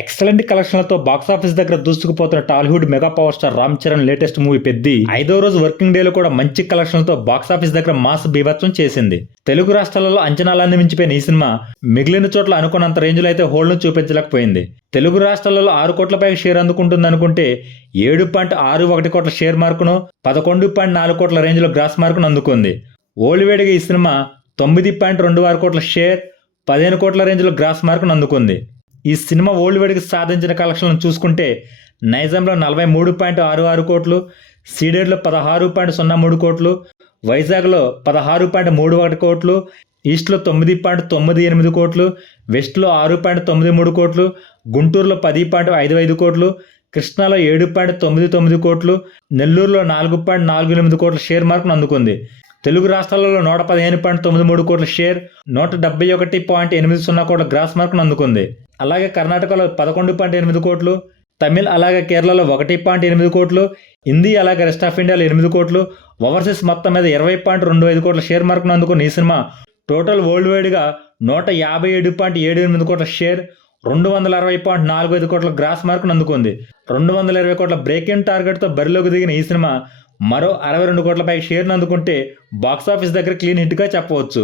Excellent కలెక్షన్లతో box office దగ్గర దూసుకుపోతున్న Tollywood mega power star Ram Charan latest movie Peddi 5వ రోజు వర్కింగ్ డేలో కూడా మంచి కలెక్షన్లతో బాక్సాఫీస్ దగ్గర మాస్ బీభత్సం చేసింది. తెలుగు రాష్ట్రాలలో అంచనాలన్నీ మించిపోయిన ఈ సినిమా మిగిలిన చోట్ల అనుకున్నంత రేంజ్లో అయితే హోల్డ్ను చూపించలేకపోయింది. తెలుగు రాష్ట్రాలలో 6 కోట్ల పైగా షేర్ అందుకుంటుంది అనుకుంటే 7.61 కోట్ల షేర్ మార్కును 11.4 కోట్ల రేంజ్లో గ్రాస్ మార్కును అందుకుంది. ఓల్డ్ ఈ సినిమా 9.26 కోట్ల షేర్ 15 కోట్ల రేంజ్లో గ్రాస్ మార్కును అందుకుంది. ఈ సినిమా ఓల్డ్ సాధించిన కలెక్షన్లను చూసుకుంటే నైజాంలో 43.66 కోట్లు, సీడెడ్లో 16.03 కోట్లు, వైజాగ్లో 16.31 కోట్లు, ఈస్ట్లో 9.98 కోట్లు, వెస్ట్లో 6.93 కోట్లు, గుంటూరులో 10.55 కోట్లు, కృష్ణాలో 7.99 కోట్లు, నెల్లూరులో 4.48 కోట్ల షేర్ మార్కును అందుకుంది. తెలుగు రాష్ట్రాలలో 115.93 కోట్ల షేర్ 171.80 కోట్ల గ్రాస్ మార్కును అందుకుంది. అలాగే కర్ణాటకలో 11.8 కోట్లు, తమిళ్ అలాగే కేరళలో 1.8 కోట్లు, హిందీ అలాగే రెస్ట్ ఆఫ్ ఇండియాలో 8 కోట్లు, ఓవర్సీస్ మొత్తం మీద 20.25 కోట్ల షేర్ మార్కును అందుకున్న ఈ సినిమా టోటల్ వరల్డ్ వైడ్గా 157.78 కోట్ల షేర్ 260.45 కోట్ల గ్రాస్ మార్కును అందుకుంది. 220 కోట్ల బ్రేక్-ఇన్ టార్గెట్తో బరిలోకి దిగిన ఈ సినిమా మరో 62 కోట్ల పై షేర్ను అందుకుంటే బాక్సాఫీస్ దగ్గర క్లీన్ హిట్గా చెప్పవచ్చు.